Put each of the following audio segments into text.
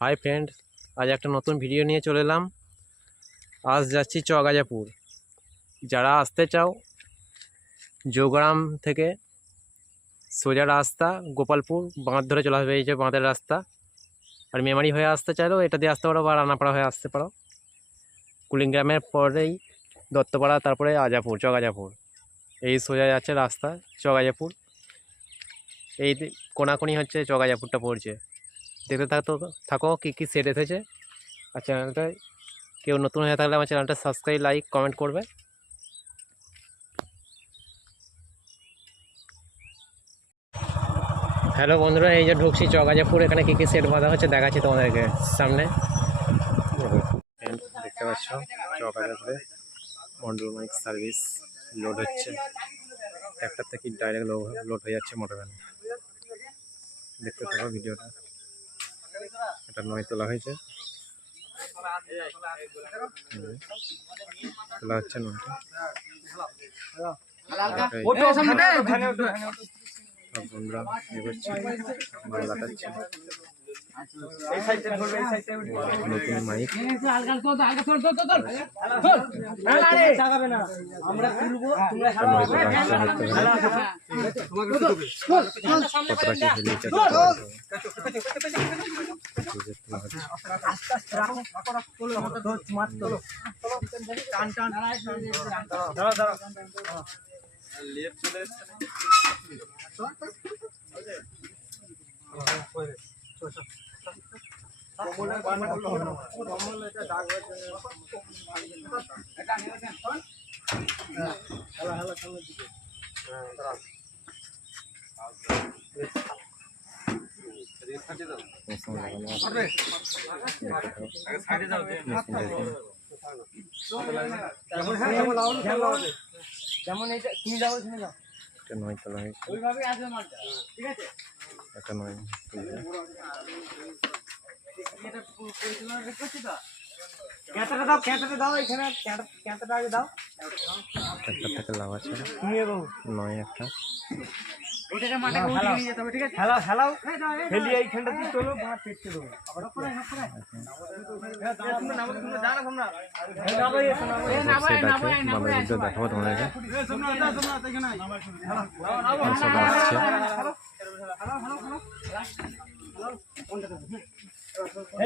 Hi friend, আজ একটা নতুন ভিডিও নিয়ে চলে এলাম। আজ যাচ্ছি চগাজাপুর। যারা আসতে চাও যোগগ্রাম থেকে সোজা রাস্তা গোপালপুর বাঁধ ধরে চলে আসবে, এই যে বাঁধের রাস্তা। আর মেমারি হয়ে আসতে চাইলেও এটা দিয়ে আসতে পারো বা রানাপাড়া হয়ে আসতে পারো। কুলিংগ্রামের পরেই দত্তপাড়া, তারপরে আজাপুর, চগাজাপুর। এই সোজা যাচ্ছে রাস্তা চগাজাপুর। এই কোনাকুনি হচ্ছে চগাজাপুরটা পড়ছে। দেখতে থাকো কী কী সেট এসেছে। আর চ্যানেলটায় কেউ নতুন হয়ে থাকলে আমার চ্যানেলটা সাবস্ক্রাইব, লাইক, কমেন্ট করবে। হ্যালো বন্ধুরা, এই যে ঢুকছি চগাজাপুর। এখানে কী কী সেট বাঁধা হচ্ছে দেখাচ্ছি তোমাদেরকে সামনে। দেখতে পাচ্ছ চগাজাপুরে মন্ডল মাইক সার্ভিস লোড হচ্ছে। ট্র্যাক্টর থেকে ডাইরেক্ট লোড হয়ে যাচ্ছে মোটর ভ্যানে। দেখতে থাকো ভিডিওটা। এটা নয় তোলা হয়েছে, তোলা হচ্ছে নয়টা। বন্ধুরা এগোচ্ছে, মাল লাটাচ্ছে। নতুন মাইক যেমন এইটা তুমি যাও শুনে যাও। এটা নয় তোলা হয়েছে, ওইভাবে আসবে মালটা, ঠিক আছে? এটা নয় এটা পরিচালনা করছি তো। ক্যাঁটাটা দাও এখানে, ক্যাঁটাটা আগে দাও। একটা থেকে লাভ আছে নয় একটা। ওইটাকে মাঠে নিয়ে যেতে হবে, ঠিক আছে? হেলাও হেলি এইখানটা দিয়ে চলো, বাঁ পেটকে দেবো। দেখাবো তোমাদেরকে।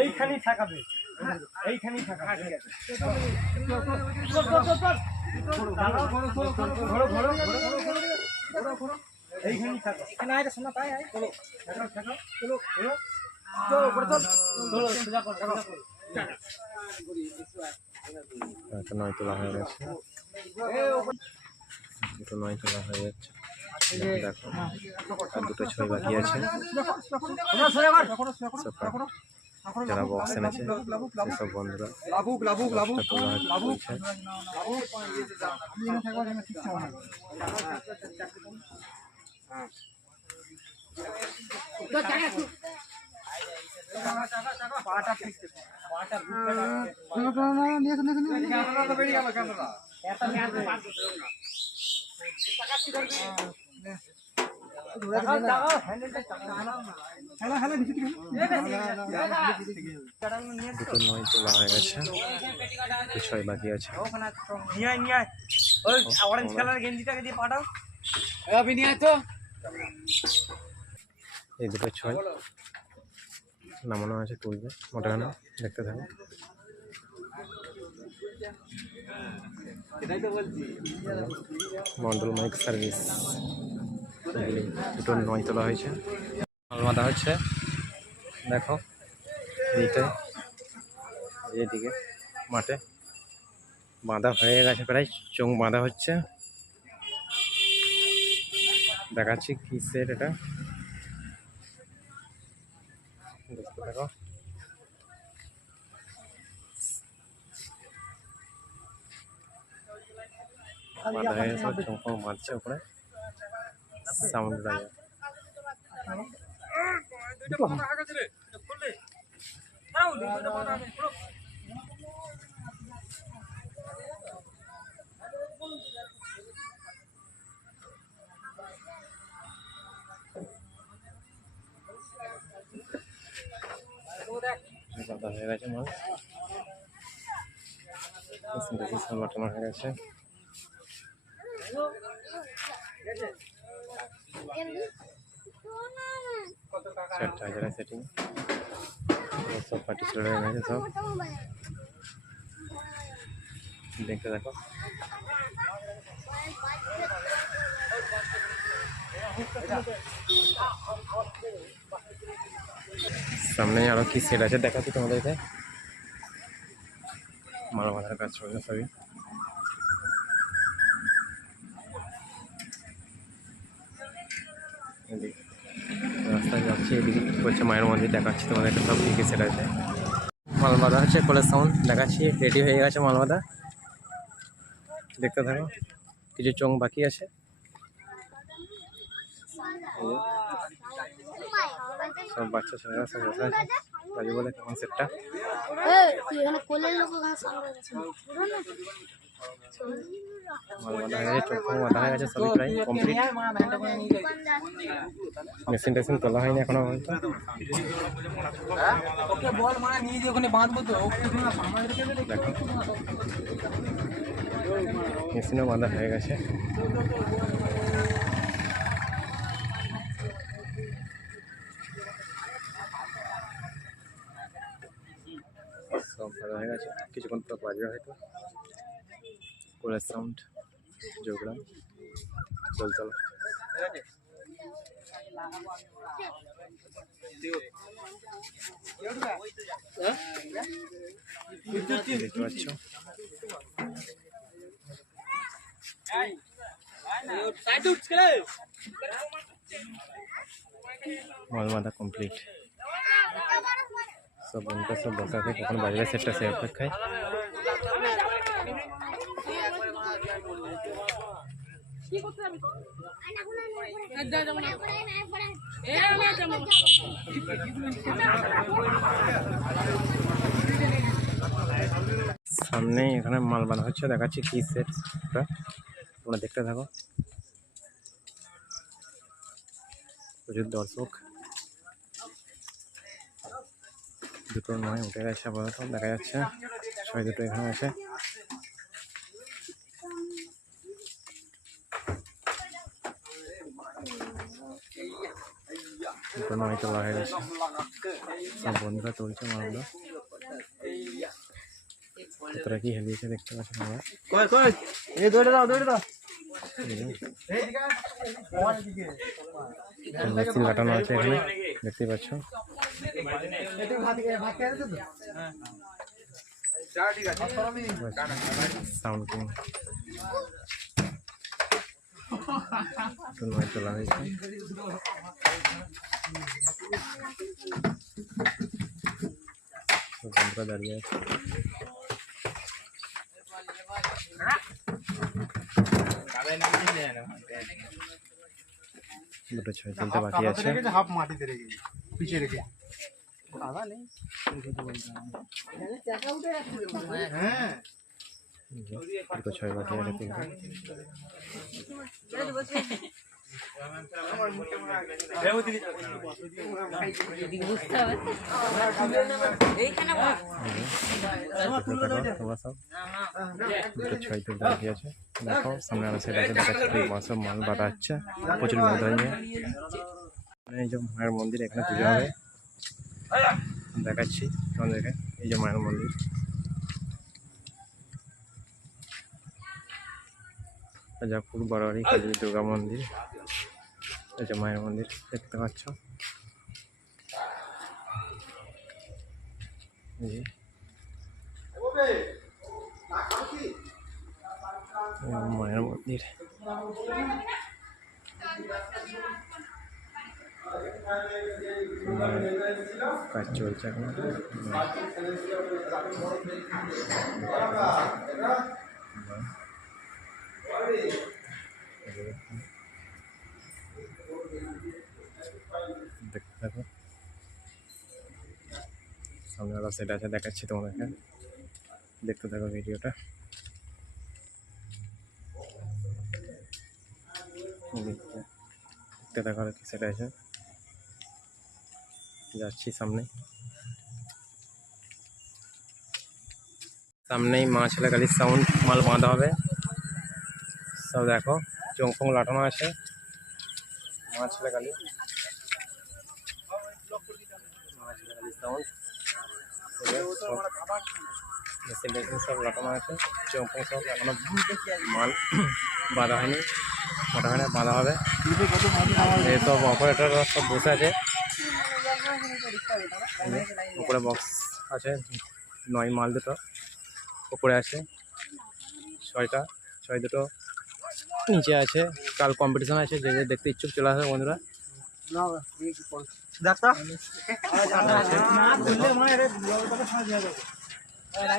এইখানেই থাকাবে, এইখানেই থাকা। এইখানেই থাকা। এখানে আয় শোনা তাই আয়। চলো চলো চলো চলো নয় তোলা হয়ে গেছে, দুটো নয় তোলা হয়ে যাচ্ছে। দেখো আর দুটো ছয় বাকি আছে। যারা বক্স এনেছে সেসব বন্ধুরা দুটো নয় তোলা হয়ে গেছে, ছয় বাকি আছে। এই দুটো ছয় নামানো আছে, তুলবে মোটাখানা। দেখতে থাকো। মন্ডল মাইক সার্ভিস দুটো নয় তোলা হয়েছে, মাল বাঁধা হচ্ছে। দেখো এইটাই, এইদিকে মাঠে বাঁধা হয়ে গেছে, প্রায় চোঙ বাঁধা হচ্ছে। দেখাচ্ছি কি সেট এটা, দেখতে থাকো। বাঁধা হয়ে গেছে, চোঙ ফোঙ মারছে উপরে, সাউন্ড লাগে। বাঁধা হয়ে গেছে মাল, বাটানো হয়ে গেছে। চারটা হাজার সেটিং সব পার্টি চলে গেছে সব, দেখতে দেখো। সামনে আরো কি সেট আছে দেখাচ্ছি তোমাদেরকে। মাল বাঁধার কাজ চলছে সবই। রাস্তায় যাচ্ছি, এদিকে করছে মায়ের মন্দির, দেখাচ্ছি তোমাদেরকে সব কি কি সেট আছে। মাল বাঁধা হচ্ছে, কলের সাউন্ড দেখাচ্ছি, রেডি হয়ে গেছে মাল বাঁধা, দেখতে থাকো। কিছু চোঙ বাকি আছে। সব বাচ্চা ছেলেরা সব বসে আছে, বাজে বলে কেমন সেটটা। মাল বাঁধা হয়ে গেছে, চোখ বাঁধা হয়ে গেছে, সবই প্রায় কমপ্লিট। মেশিন টেশিন তোলা হয়নি এখনো পর্যন্ত। দেখো মেশিনও বাঁধা হয়ে গেছে। সব ভালো হয়ে গেছে, কিছুক্ষণ পর বাজবে হয়তো। কোলের সাউন্ড যোগড়া গোলতলা। দেখতে পাচ্ছ মাল বাঁধা কমপ্লিট। সব বন্ধুরা সব বসা আছে, কখন বাজবে সেটটা সে অপেক্ষায়। সামনে এখানে মাল বাঁধা হচ্ছে, দেখাচ্ছি কি সেটটা, তোমরা দেখতে থাকো। প্রচুর দর্শক, দুটো নয় উঠে গেছে আপাতত, দেখা যাচ্ছে ছয় দুটো এখানে আছে। দুটো নয় তোলা হয়ে গেছে, সব বন্ধুরা তুলছে মালগুলো। কতটা কি হেলিয়েছে দেখতে পাচ্ছি তোমরা। মেশিন লাগানো আছে এখানে, দেখতে পাচ্ছ। সাউন্ড কিং নয় তোলা হয়েছে। বন্ধুরা দাঁড়িয়ে আছে। দুটো ছয় তুলতে বাকি আছে। হাফ মাটিতে রেখে পিছিয়ে রেখে দুটো ছয় বাকি আছে তিনটা। দুটো ছয় তুলতে বাকি আছে। দেখো সামনে আরো সেট আছে, দেখাচ্ছি মাল বাঁধা হচ্ছে, প্রচুর মাল ধরে নিয়ে। এই যে মায়ের মন্দির, এখানে পুজো হবে, দেখাচ্ছি তোমাদেরকে। এই যে মায়ের মন্দির, রাজাপুর বারোয়ারি কালী দুর্গা মন্দির। এই যে মায়ের মন্দির দেখতে পাচ্ছ। মায়ের মন্দির কাজ চলছে এখন। দেখতে থাকো, সামনে আরো সেট আছে, দেখাচ্ছি তোমাদেরকে, দেখতে থাকো ভিডিওটা। দেখতে থাকো আর কি সেট আছে, যাচ্ছি সামনে। সামনেই মা ছেলে কালীর সাউন্ড, মাল বাঁধা হবে সব। দেখো চোং ফোং লাটানো আছে, মা ছেলে কালী, মা ছেলে কালীর সাউন্ড মেশিন টেশিন সব লাটানো আছে। চোং ফোং সব এখনো মাল বাঁধা হয়নি, মোটামুটি বাঁধা হবে। এই সব অপারেটর সব বসে আছে, উপরে বক্স আছে 9 মাল দুটো উপরে আছে, 6টা 6 দুটো নিচে আছে। কাল কম্পিটিশন আছে, যে যে দেখতে ইচ্ছুক চলে আসবে বন্ধুরা।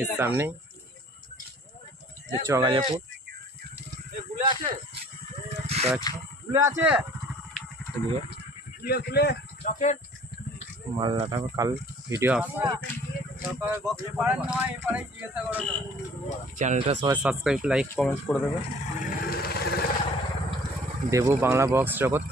এর সামনেই চগাজাপুর এদিকে মাল লাটাবো, কাল ভিডিও আসবে। চ্যানেলটা সবাই সাবস্ক্রাইব, লাইক, কমেন্ট করে দেবে। দেবু বাংলা বক্স জগৎ।